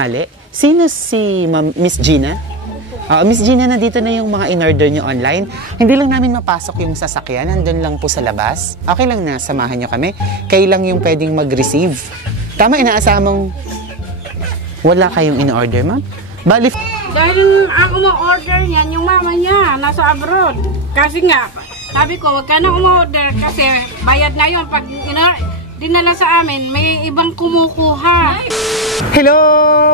Ali, sino si Miss Gina? Miss Gina, nandito na yung mga in-order nyo online. Hindi lang namin mapasok yung sasakyan, nandun lang po sa labas. Okay lang na, samahan nyo kami. Kayo lang yung pwedeng mag-receive. Tama, inaasamang wala kayong in-order, ma'am? Bali, dahil ako ma-order yan, yung mama niya, nasa abroad. Kasi nga, sabi ko, wag ka na umorder kasi bayad na yun. Pag dinala sa amin, may ibang kumukuha. hello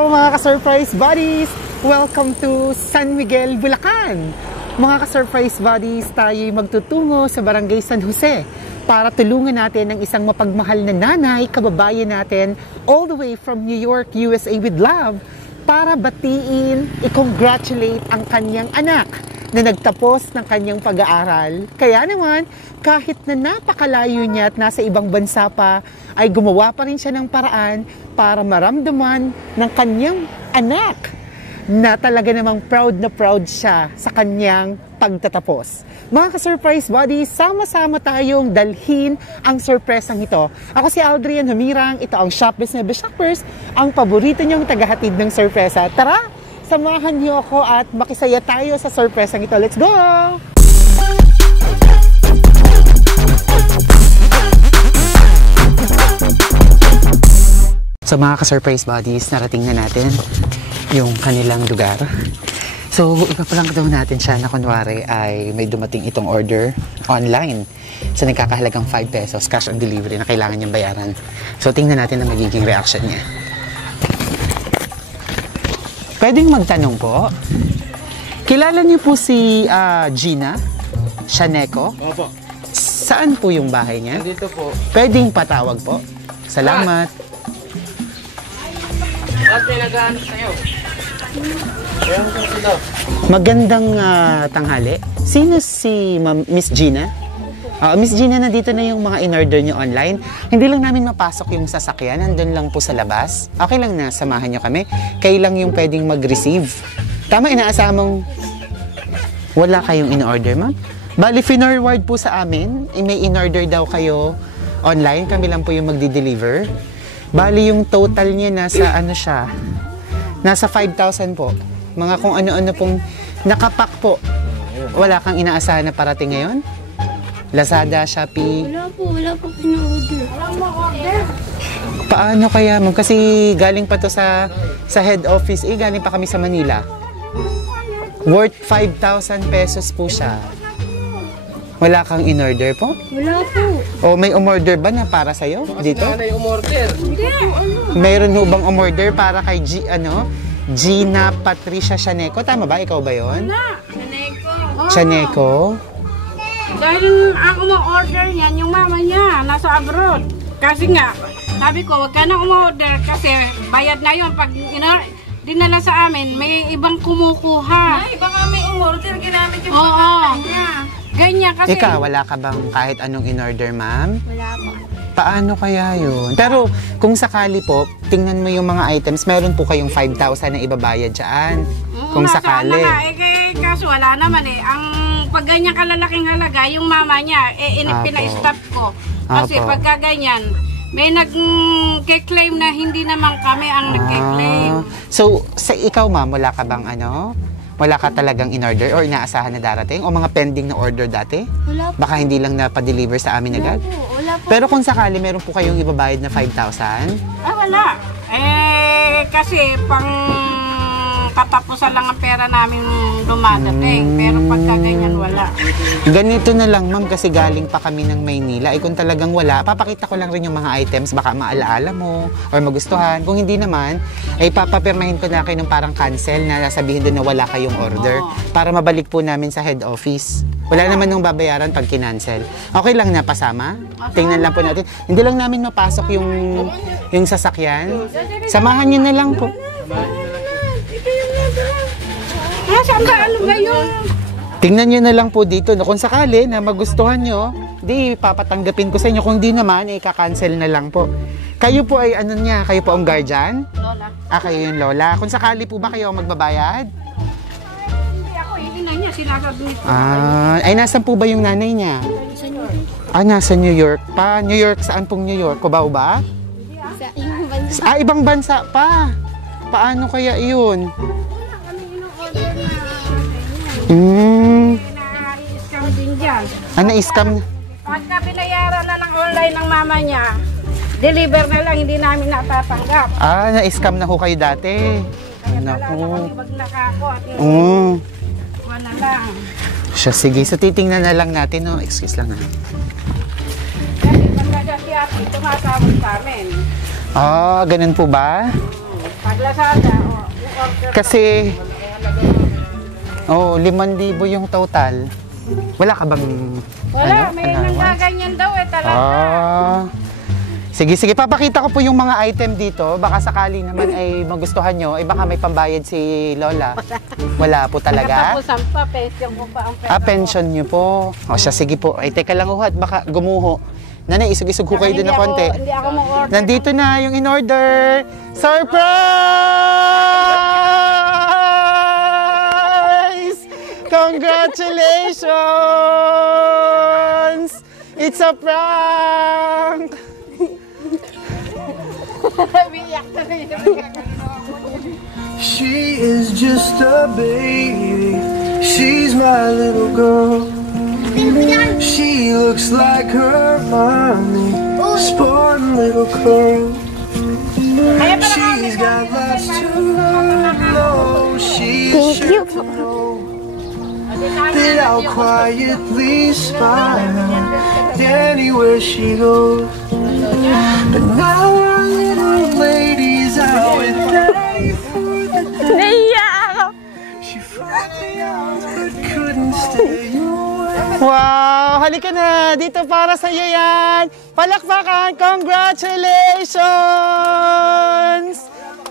mga ka-surprise buddies! Welcome to San Miguel, Bulacan! Mga ka-surprise buddies, tayo'y magtutungo sa Barangay San Jose para tulungan natin ang isang mapagmahal na nanay, kababayan natin, all the way from New York, USA with love, para batiin, i-congratulate ang kanyang anak na nagtapos ng kanyang pag-aaral. Kaya naman, kahit na napakalayo niya at nasa ibang bansa pa, ay gumawa pa rin siya ng paraan para maramdaman ng kanyang anak na talaga namang proud na proud siya sa kanyang pagtatapos. Mga ka-surprise buddies, sama-sama tayong dalhin ang surpresang ito. Ako si Aldrian Humirang, ito ang Shop Business Shoppers, ang paborito niyong tagahatid ng surpresa. Tara! Samahan niyo ako at makisaya tayo sa surpresang ito. Let's go! So mga ka-surprise buddies, narating na natin yung kanilang lugar. So ipapalang daw natin siya na kunwari ay may dumating itong order online. So nagkakahalagang 5 pesos cash on delivery na kailangan niyang bayaran. So tingnan natin ang magiging reaction niya. Pwedeng magtanong po. Kilala niyo po si Gina Shaneco? Opo. Saan po yung bahay niya? Dito po. Pwedeng patawag po. Salamat. At may nag-aanap sa'yo. Ayan po sila. Magandang tanghali. Sino si Miss Gina? Miss Gina, nandito na yung mga in-order nyo online. Hindi lang namin mapasok yung sasakyan, nandun lang po sa labas. Okay lang na, samahan nyo kami. Kayo lang yung pwedeng mag-receive. Tama, inaasamang wala kayong in-order, ma'am? Bali, finorward po sa amin. May in-order daw kayo online. Kami lang po yung magdi-deliver. Bali, yung total niya nasa ano siya? Nasa 5,000 po. Mga kung ano-ano pong nakapak po. Wala kang inaasahan na parating ngayon? Lazada, Shopee? Wala po pina-order. Walang ma-order. Paano kaya, ma'am? Kasi galing pa to sa head office. Galing pa kami sa Manila. Worth 5,000 pesos po siya. Wala kang in-order po? Wala po. O may umorder ba na para sa'yo dito? Nanay umorder. Hindi. Mayroon ho bang umorder para kay Gina Patricia Shaneco? Tama ba? Ikaw ba yon? Shaneco. Shaneco? Dahil ako ma-order yan, yung mama niya, nasa abroad. Kasi nga, sabi ko, wag ka na umorder kasi bayad na yun. Pag dinala sa amin, may ibang kumukuha. Ay, baka may umorder, ginamit yung pangalan niya. Ganyan kasi. Ikaw, wala ka bang kahit anong in-order, ma'am? Wala po. Paano kaya yun? Pero kung sakali po, tingnan mo yung mga items, meron po kayong 5,000 na ibabayad dyan. Kung sakali. Kaso wala naman eh. Ang pag ganyan kalalaking halaga, yung mama niya, pina-stop ko. Kasi Apo. pagka ganyan, may nag-claim na hindi naman kami ang nag-claim. So, sa ikaw, ma'am, wala ka bang wala ka talagang in-order or inaasahan na darating? O mga pending na order dati? Wala po. Baka hindi lang na-pa-deliver sa amin agad? Wala po. Pero kung sakali, meron po kayong ibabayad na 5,000? Wala. Kasi pang katapusan lang ang pera namin dumadating. Pero pagka ganyan, wala. Ganito na lang, ma'am, kasi galing pa kami ng Maynila. Kung talagang wala, papakita ko lang rin yung mga items, baka maalaala mo or magustuhan. Kung hindi naman, ay papapirmahin ko na kayo ng parang cancel na sabihin doon na wala kayong order para mabalik po namin sa head office. Wala naman nung babayaran pag kinancel. Okay lang na pasama? Tingnan lang po natin. Hindi lang namin mapasok yung sasakyan. Samahan nyo na lang po. Saan ba? Ano ba yun? Tingnan nyo na lang po dito. No? Kung sakali na magustuhan nyo, di papatanggapin ko sa inyo. Kung di naman, ika-cancel na lang po. Kayo po ay ano niya? Kayo po ang guardian? Lola. Kayo yung lola. Kung sakali po ba kayo ang magbabayad? Hindi ako, yung ina niya, sinasabit ko. Ay, nasan po ba yung nanay niya? Nasa New York pa. New York, saan pong New York? Cubao ba? Sa ibang bansa. Ibang bansa pa. Paano kaya yun? Wala kami ino-order na na-i-scam din dyan. Na-scam? Pagka binayaran na ng online ng mama niya, deliver na lang, hindi namin natatanggap. Na-scam na ho kayo dati. Kaya Naku. talaga kami magnakako at wala lang. Siya, sige. So, titingnan na lang natin, no? Excuse lang, ha? Kasi pagka si Ate, tumatawag sa amin. Ganun po ba? Pag Lazada, yung order. Kasi, 5,000 yung total. Wala ka bang, Wala, may allowance? nanggaganyan daw talaga. Sige, papakita ko po yung mga item dito. Baka sakali naman ay magustuhan nyo, baka may pambayad si Lola. Wala po talaga. Nagkatapusan pa, pension ko pa ang pera Pension nyo po. Siya, sige po. Ay, teka lang uhad, baka gumuho. Nanay, isug-isug ko kayo din na konti. Hindi ako mag-order. Nandito na yung in-order. Surprise! Congratulations! It's a prank! She is just a baby. She's my little girl. She looks like her mommy, sporting little curl. She's got lots to know. She should know that I'll quietly smile anywhere she goes. But now our little lady's out with daddy for the day. She finally out but couldn't stay away. Wow! Halika na! Dito para sa iyo yan! Palakpakan! Congratulations!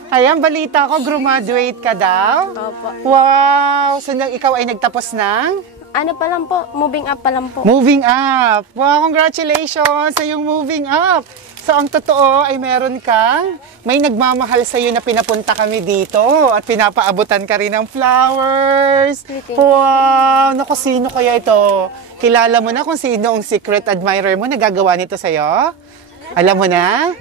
Ayan, balita ko, graduate ka daw? Opo. Wow! So, ikaw ay nagtapos ng? Ano pa lang po, moving up pa lang po. Moving up! Wow, congratulations sa yung moving up! So, ang totoo ay meron kang, may nagmamahal sa iyo na pinapunta kami dito at pinapaabutan ka rin ng flowers. Wow! Naku, sino kaya ito? Kilala mo na kung sino ang secret admirer mo na gagawa nito sa iyo? Alam mo na?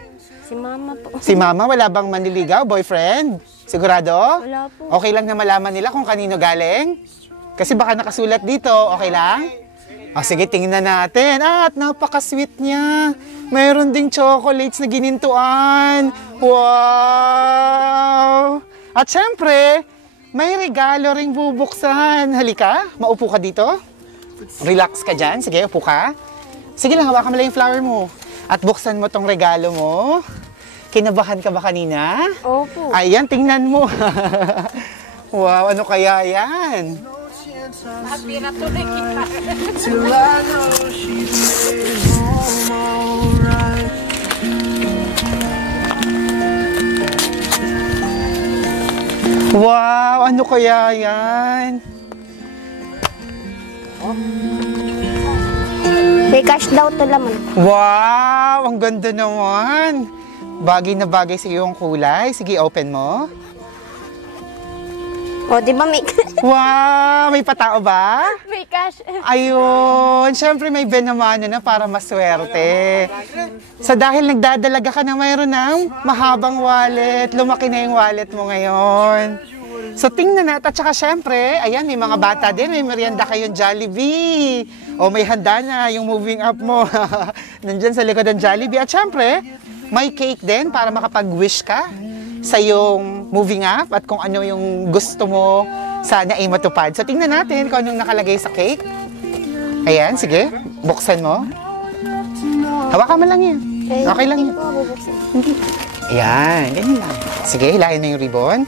Si mama po. Si mama, wala bang manliligaw? Boyfriend? Sigurado? Wala po. Okay lang na malaman nila kung kanino galing? Kasi baka nakasulat dito, okay lang? Sige, tingnan natin. At napaka-sweet niya. Mayroon ding chocolates na ginintuan. Wow! At syempre, may regalo ring bubuksan. Halika, maupo ka dito. Relax ka dyan. Sige, upo ka. Sige lang, hawakan mo lang yung flower mo. At buksan mo tong regalo mo. Kinabahan ka ba kanina? Opo. Ayan, tingnan mo. Wow, ano kaya yan? Till I know she's made home alright. Wow, ano kaya yan? May cash daw to laman. Wow, ang ganda naman. Bagay na bagay sa iyong kulay. Sige, open mo. O, di ba may Wow, may patao ba? may cash? Ayun, syempre may benamano na para maswerte. So dahil nagdadalaga ka na mayroon ng mahabang wallet, lumaki na yung wallet mo ngayon. So tingnan natin, at saka syempre, ayan, may mga bata din, may merienda kayong Jollibee. O may handa na yung moving up mo. Nandyan sa likod ng Jollibee. At syempre, may cake din para makapag-wish ka sa yung moving up at kung ano yung gusto mo sana ay matupad. So tingnan natin kung anong nakalagay sa cake. Ayan, sige, buksan mo. Hawakan mo lang yan. Okay lang yan. Ayan, ganyan lang. Sige, hilahin na yung ribbon.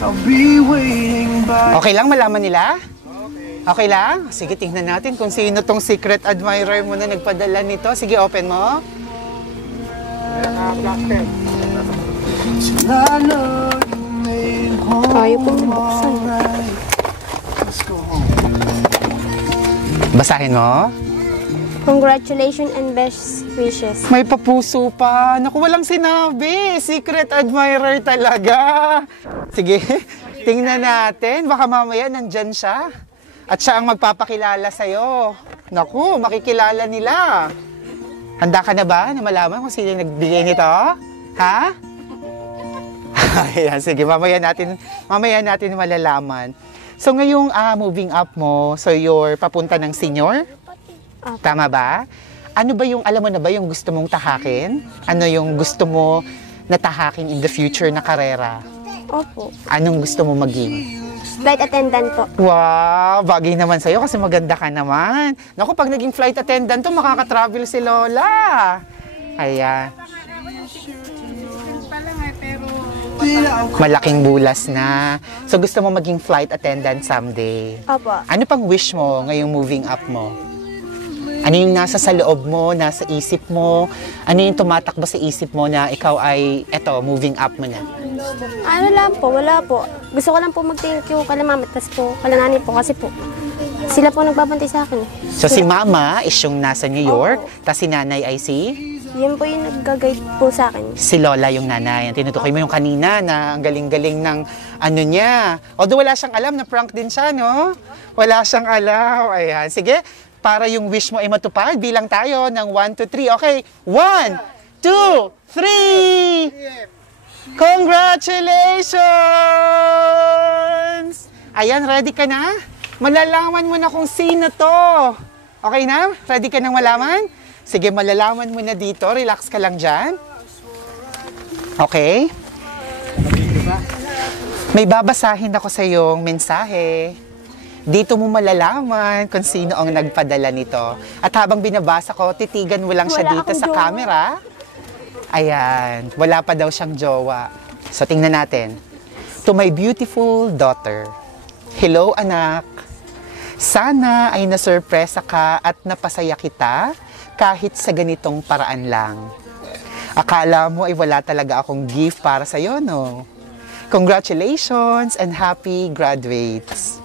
I'll be waiting by. Okay lang, malaman nila? Okay lang? Sige, tingnan natin kung sino tong secret admirer mo na nagpadala nito. Sige, open mo. Till I know you made home Ayaw pong buksan. alright. Let's go home. Basahin mo. Congratulations and best wishes. May papuso pa. Naku, walang sinabi. Secret admirer talaga. Sige, tingnan natin. Baka mamaya nandyan siya. At siya ang magpapakilala sa'yo. Naku, makikilala nila. Handa ka na ba na malaman kung sino nagbigay nito? Ha? Ayan, sige, mamaya natin malalaman. So ngayong moving up mo, so you're papunta ng senior? Tama ba? Ano ba yung, alam mo na ba yung gusto mong tahakin? Ano yung gusto mo na tahakin in the future na karera? Opo. Anong gusto mo maging? Flight attendant po. Wow, bagay naman sa'yo kasi maganda ka naman. Naku, pag naging flight attendant to, makaka-travel si Lola. Ayan. Malaking bulas na. So gusto mo maging flight attendant someday? Opo. Ano pang wish mo ngayong moving up mo? Ano yung nasa sa loob mo, nasa isip mo? Ano yung tumatakbo sa isip mo na ikaw ay, eto, moving up mo na? Ano lang po, wala po. Gusto ko lang po mag-thank you kala mama, tas po, kala nanay po, kasi po, sila po nagbabantay sa akin. So si mama is yung nasa New York, tas si nanay ay si? Yan po yung nag-guide po sa akin. Si Lola yung nanay. Tinutukoy mo yung kanina na ang galing-galing ng ano niya. Although wala siyang alam na prank din siya, no? Wala siyang alam. Ayan. Sige, para yung wish mo ay matupad, bilang tayo ng 1, 2, 3. Okay, 1, 2, 3! Congratulations! Ayan, ready ka na? Malalaman mo na kung sino to. Okay na? Ready ka nang malaman? Sige, malalaman mo na dito. Relax ka lang dyan. Okay? May babasahin ako sa iyong mensahe. Dito mo malalaman kung sino ang nagpadala nito. At habang binabasa ko, titigan mo lang siya dito sa camera. Ayan, wala pa daw siyang jowa. So, tingnan natin. To my beautiful daughter. Hello, anak. Sana ay nasurpresa ka at napasaya kita kahit sa ganitong paraan lang. Akala mo ay wala talaga akong gift para sa'yo, no? Congratulations and happy graduates.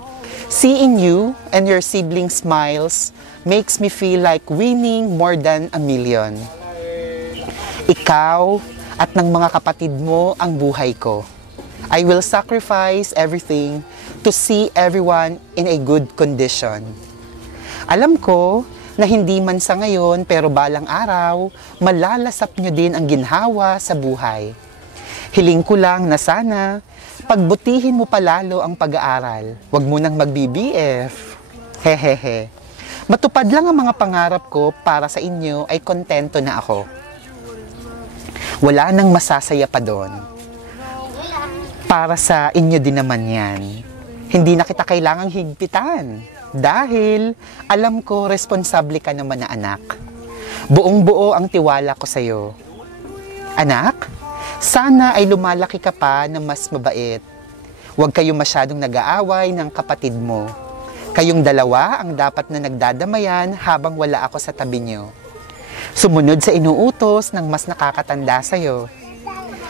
Seeing you and your siblings' smiles makes me feel like winning more than a million. Ikaw at ng mga kapatid mo ang buhay ko. I will sacrifice everything to see everyone in a good condition. Alam ko na hindi man sa ngayon pero balang araw, malalasap nyo din ang ginhawa sa buhay. Hiling ko lang na sana, pagbutihin mo palalo ang pag-aaral. Huwag mo nang mag-BBF. Hehehe. Matupad lang ang mga pangarap ko para sa inyo ay kontento na ako. Wala nang masasaya pa doon. Para sa inyo din naman yan. Hindi na kita kailangang higpitan. Dahil alam ko responsable ka naman na anak. Buong-buo ang tiwala ko sa'yo. Anak, sana ay lumalaki ka pa na mas mabait. Huwag kayong masyadong nag-aaway ng kapatid mo. Kayong dalawa ang dapat na nagdadamayan habang wala ako sa tabi niyo. Sumunod sa inuutos ng mas nakakatanda sa'yo.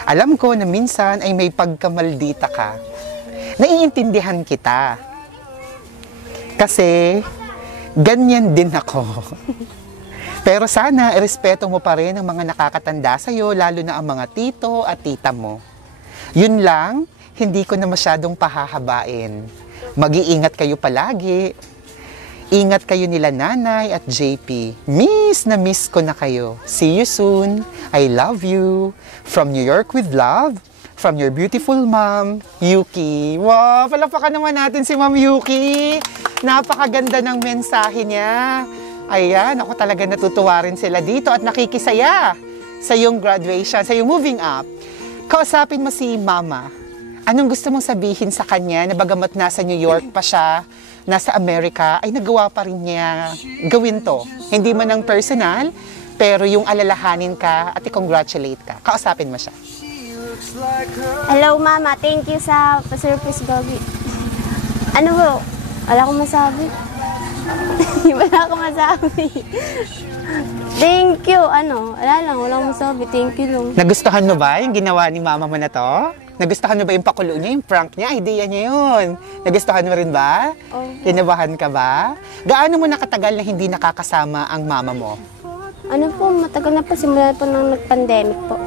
Alam ko na minsan ay may pagkamaldita ka. Naiintindihan kita. Kasi ganyan din ako. Pero sana irespeto mo pa rin ang mga nakakatanda sa'yo, lalo na ang mga tito at tita mo. Yun lang, hindi ko na masyadong pahahabain. Mag-iingat kayo palagi. Ingat kayo nila nanay at JP. Miss na miss ko na kayo. See you soon. I love you. From New York with love. From your beautiful mom, Yuki. Wow, palapakan naman natin si Ma'am Yuki. Napakaganda ng mensahe niya. Ayan, ako talaga natutuwa rin sila dito at nakikisaya sa iyong graduation, sa iyong moving up. Kausapin mo si Mama. Anong gusto mong sabihin sa kanya na bagamat nasa New York pa siya, nasa Amerika, ay nagawa pa rin niya gawin to. Hindi man ng personal, pero yung alalahanin ka at i-congratulate ka. Kausapin mo siya. Hello, Mama. Thank you sa pa-surprise baby. Ano po? Wala akong masabi. Wala akong masabi. Thank you. Ano? Wala lang. Wala akong masabi. Thank you lang. Nagustuhan mo ba yung ginawa ni Mama mo na to? Nagustuhan mo ba yung pakulo niya, yung prank niya, idea niya yun? Nagustuhan mo rin ba? Kinabahan ka ba? Gaano mo nakatagal na hindi nakakasama ang mama mo? Ano po? Matagal na po. Simula po nang nag-pandemic po.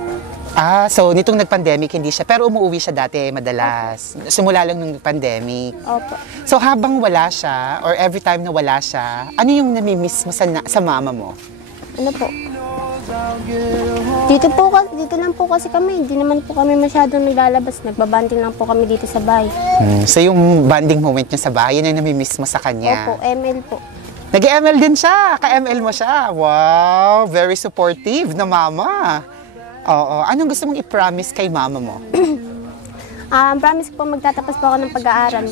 Ah, so nitong nag-pandemic hindi siya, pero umuwi siya dati madalas. Simula lang nung pandemic. Opo. So habang wala siya, or every time na wala siya, ano yung namimiss mo sa mama mo? Ano po? Dito lang po kasi kami. Hindi naman po kami masyadong naglalabas. Nagbabanding lang po kami dito sa bahay. So yung bonding moment niya sa bahay, yun ang namimiss mo sa kanya? Opo, ML po. Nag-ML din siya. Ka-ML mo siya. Wow, very supportive na mama. Oo. Anong gusto mong i-promise kay mama mo? Promise ko po magtatapos po ako ng pag-aaral.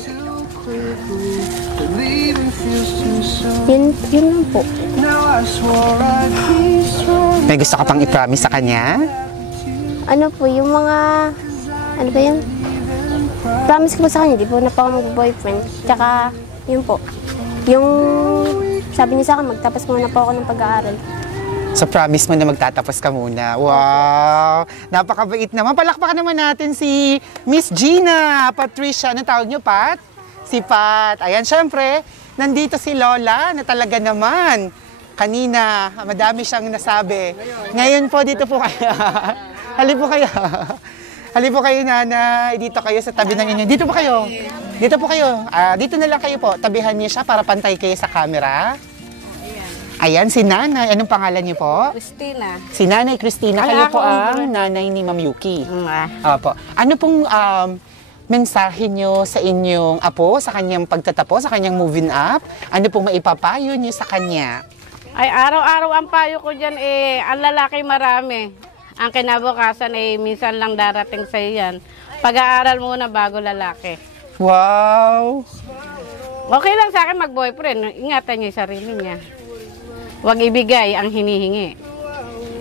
Yun lang po. May gusto ka pang i-promise sa kanya? Ano po, yung mga... Ano ba yun? Promise ko po sa kanya, di po na po ako mag-boyfriend. Tsaka, yun po. Yung... Sabi niya sa akin, magtapos muna po ako ng pag-aaral. So promise mo na magtatapos ka muna. Wow! Napakabait naman. Palakpakan naman natin si Miss Gina Patricia. Anong tawag niyo, Pat? Si Pat. Ayan, syempre, nandito si Lola na talaga naman. Kanina, madami siyang nasabi. Ngayon po, dito po kayo. Halip po kayo. Halip po kayo, nanay. Dito kayo sa tabi ng inyo. Dito po kayo. Dito po kayo. Dito na lang kayo po. Tabihan niyo siya para pantay kayo sa camera. Ayan, si nanay. Anong pangalan niyo po? Christina. Si Nanay Christina. Kayo po ang nanay ni Ma'am Yuki. Opo. Ano pong mensahe niyo sa inyong apo, sa kanyang pagtatapos, sa kanyang moving up? Ano pong maipapayo niyo sa kanya? Ay, araw-araw ang payo ko dyan ang lalaki marami. Ang kinabukasan minsan lang darating sa iyan. Pag-aaral muna bago lalaki. Wow! Okay lang sa akin mag-boyfriend. Ingatan niya yung sarili niya. Huwag ibigay ang hinihingi.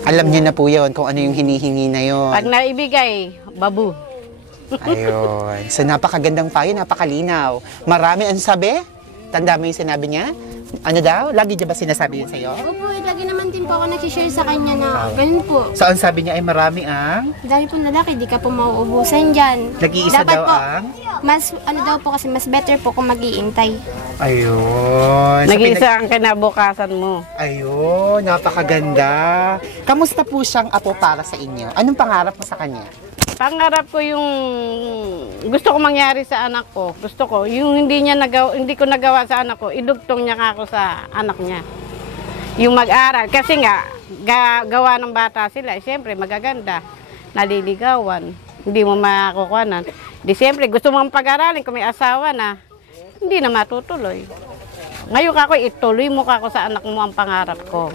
Alam niyo na po yun kung ano yung hinihingi na yun. Pag naibigay, babu. Ayun. So napakagandang payo, napakalinaw. Marami ang sabi. Tanda mo yung sinabi niya? Ano daw? Lagi niya ba sinasabi yun sa'yo? Opo, lagi naman din po ako nag-share sa kanya na ganun po. So ang sabi niya ay marami ang? Dahil po lalaki, di ka po mauubusan dyan. Nag-iisa Dapat daw po, ang? mas, ano daw po kasi, mas better po kung mag-iintay. Ayun. Nag-iisa ang kinabukasan mo. Ayun, napakaganda. Kamusta po siyang apo para sa inyo? Anong pangarap mo sa kanya? Pangarap ko yung gusto ko mangyari sa anak ko. Gusto ko yung hindi ko nagawa sa anak ko, idugtong niya ako sa anak niya. Yung mag-aral kasi nga gawa ng bata sila, siyempre magaganda, naliligawan, hindi mo makukuhanan. Di siyempre gusto mong pag-aralin kung may asawa na, hindi na matutuloy. Ngayon ako ituloy mo ako sa anak mo ang pangarap ko.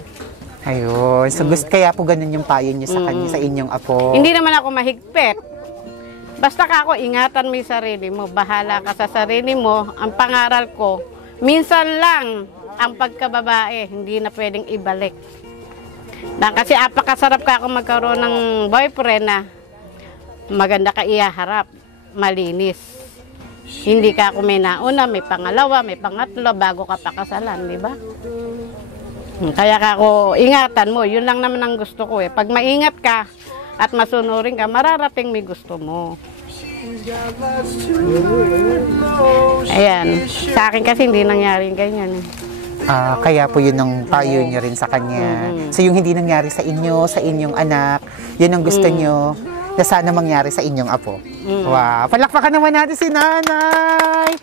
Ayun. So, kaya po ganun yung payo niyo sa kanya, sa inyong apo. Hindi naman ako mahigpit. Basta ka ako, ingatan mo yung sarili mo. Bahala ka sa sarili mo. Ang pangaral ko, minsan lang ang pagkababae, hindi na pwedeng ibalik. Kasi apakasarap ka ako magkaroon ng boyfriend na maganda ka ihaharap, malinis. Hindi ka ako may nauna, may pangalawa, may pangatlo, bago ka pakasalan, di ba? Kaya ako, ingatan mo. Yun lang naman ang gusto ko eh. Pag maingat ka at masunurin ka, mararating may gusto mo. Ayan. Sa akin kasi hindi nangyari ganyan eh. Kaya po yun ang payo niyo rin sa kanya. So yung hindi nangyari sa inyo, sa inyong anak, yun ang gusto niyo na sana mangyari sa inyong apo. Wow. Palakpakan naman natin si nanay.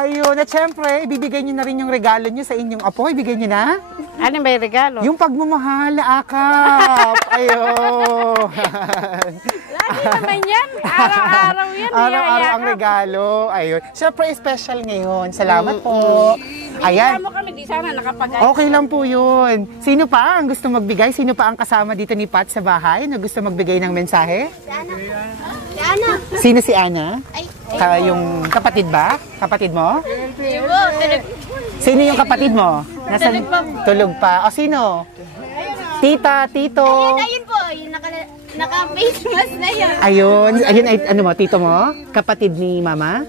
Ayun, at syempre, ibibigay niyo na rin yung regalo niyo sa inyong apo. Ibigay niyo na? Ano ba yung regalo? Yung pagmamahal na akap. Ayun. Lagi naman yan. Araw-araw yan. Araw-araw ang regalo. Ayun. Syempre, special ngayon. Salamat po. Ayan. Hindi mo kami, di sana nakapagay. Okay lang po yun. Sino pa ang gusto magbigay? Sino pa ang kasama dito ni Pat sa bahay na gusto magbigay ng mensahe? Si Ana. Sino si Ana? Yung kapatid ba? Kapatid mo? Sino yung kapatid mo? Nasaan? Tulog pa. O sino? Tita, tito. Ayun po, yung naka-face mask na yan. Ayun. Ayun ay ano mo? Tito mo? Kapatid ni mama?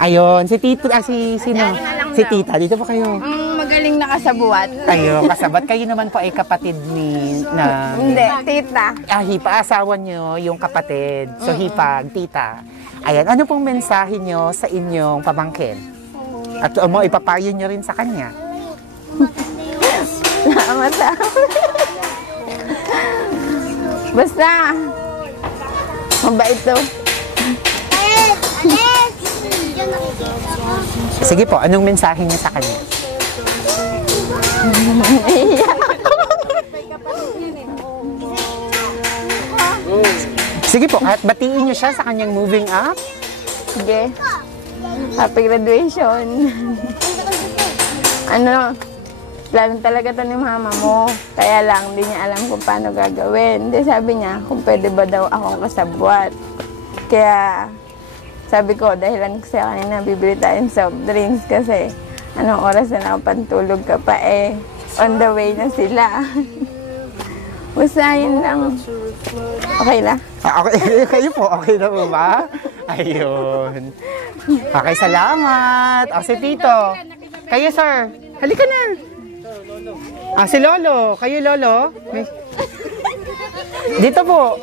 Ayun. Si tito. Sino? Si tita. Dito po kayo. Magaling nakasabuat. Ayun. Kasabat kayo naman po ay kapatid ni na... Hindi, tita. Hipa, asawa nyo yung kapatid. So, hipag, tita. Ayan, ano pong mensahe nyo sa inyong pamangkin? At ipapayo nyo rin sa kanya. Namata. Basta, mabait daw. Sige po, anong mensahe nyo sa kanya? Sige po, at batiin niyo siya sa kanyang moving up. Sige. Happy graduation. Plano talaga to ni mama mo. Kaya lang, hindi niya alam kung paano gagawin. Hindi, sabi niya, kung pwede ba daw akong kasabwat. Kaya, sabi ko, dahilan kasi kanina, bibili tayong soft drinks kasi anong oras na nakapantulog ka pa on the way na sila. Basta yun lang. Okay na? Okay, kayo po, okay na po ba? Ayun. Okay, salamat. Si Tito. Kayo, sir. Halika na. Si Lolo. Kayo, Lolo. Dito po.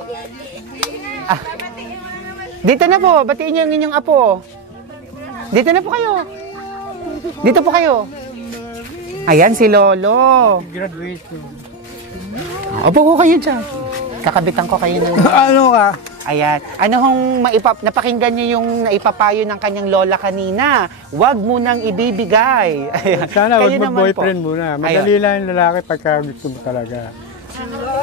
Dito na po. Batiin niyo ang inyong apo. Dito na po kayo. Dito po kayo. Ayan, si Lolo. Graduation. Opo ko kayo dyan. Kakabitan ko kayo ng... Ano ka? Ayan. Ano hong napakinggan niyo yung naipapayo ng kanyang lola kanina? Huwag mo nang ibibigay. Ayan. Sana Kayo huwag naman mag-boyfriend po. muna. Madali lang yung lalaki pagka gusto mo talaga.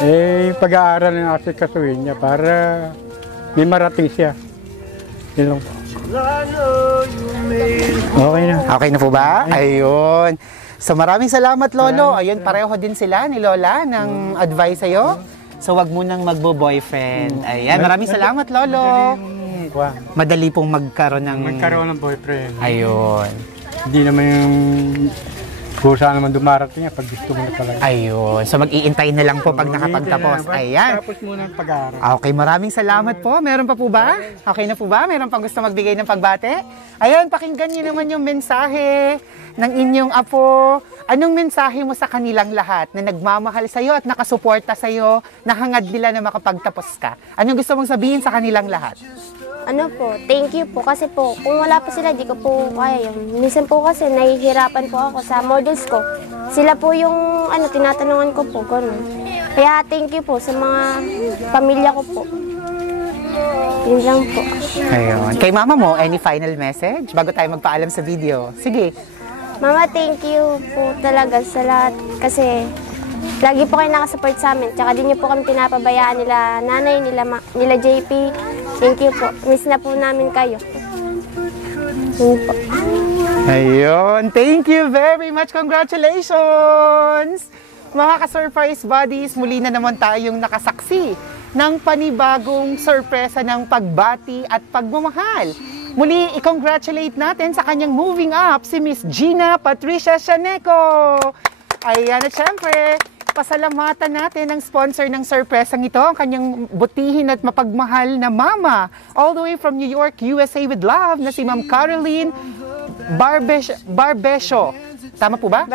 Yung pag-aaral ng asikasuhin niya para may marating siya. Yun lang po. Okay na. Okay na po ba? Ayun. So maraming salamat, Lolo. Ayun, pareho din sila ni Lola ng advice sa'yo. So wag mo nang magbo-boyfriend. Ayan, maraming salamat, Lolo. Madali pong magkaroon ng boyfriend. Ayun. Hindi naman yung kusa naman dumarating pag gusto mo na talaga. Ayun. So mag-iintay na lang po pag nakapagtapos. Ayan. Tapos muna ang pag-aaral. Okay, maraming salamat po. Meron pa po ba? Okay na po ba? Meron pang gusto magbigay ng pagbate? Ayun, pakinggan niyo naman yung mensahe ng inyong apo. Anong mensahe mo sa kanilang lahat na nagmamahal sa'yo at nakasuporta sa'yo na hangad nila na makapagtapos ka? Anong gusto mong sabihin sa kanilang lahat? Thank you po. Kasi po, kung wala po sila, di ko po kaya yun. Minsan po kasi nahihirapan po ako sa models ko. Sila po yung tinatanungan ko po, gano'n. Kaya thank you po sa mga pamilya ko po. Yun lang po. Ayun. Kay mama mo, any final message bago tayo magpaalam sa video? Sige. Mama, thank you po talaga sa lahat. Kasi lagi po kayo nakasupport sa amin. Tsaka din niyo po kami pinapabayaan nila nanay, nila JP. Thank you po. Miss na po namin kayo. Yun po. Ayun. Thank you very much. Congratulations! Mga ka-surprise buddies, muli na naman tayong nakasaksi ng panibagong sorpresa ng pagbati at pagmamahal. Muli, i-congratulate natin sa kanyang moving up si Miss Gina Patricia Shaneco. Ayan, at syempre, pasalamatan natin ang sponsor ng sorpresang ito, ang kanyang butihin at mapagmahal na mama, all the way from New York, USA with love, na si Ma'am Caroline Barbecho. Tama po ba?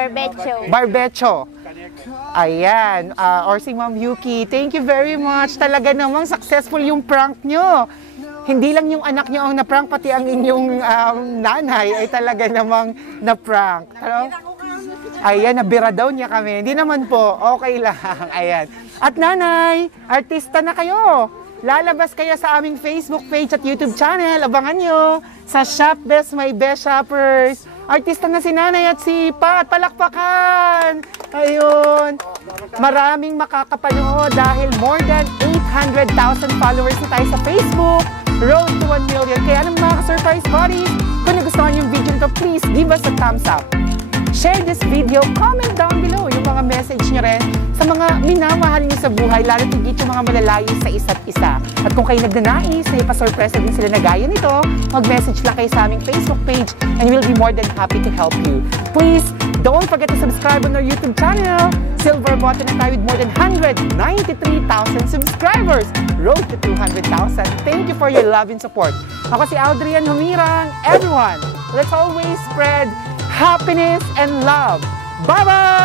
Barbecho. Ayan, or si Ma'am Yuki. Thank you very much. Talaga namang successful yung prank nyo. Hindi lang yung anak nyo ang na-prank, pati ang inyong nanay ay talaga namang na-prank. Hello? Ayan, nabira daw niya kami. Hindi naman po, okay lang. Ayan. At nanay, artista na kayo. Lalabas kayo sa aming Facebook page at YouTube channel. Abangan nyo sa Shop Best My Best Shoppers. Artista na si nanay at si Pat. Palakpakan! Ayun. Maraming makakapanood dahil more than 800,000 followers na tayo sa Facebook. Road to 1 million. Kaya ng mga ka-surprise buddies, kung nagustuhan yung video nito, please give us a thumbs up. Share this video, comment down below yung mga message nyo rin sa mga minamahal nyo sa buhay, lalo tigit yung mga malalayo sa isa't isa. At kung kayo nagnanais na ipasurpresa din sila na gaya nito, mag-message lang kayo sa aming Facebook page and we'll be more than happy to help you. Please, don't forget to subscribe on our YouTube channel. Silver button na tayo with more than 193,000 subscribers. Road to 200,000. Thank you for your love and support. Ako si Aldrian Humirang. Everyone, let's always spread happiness and love. Bye-bye!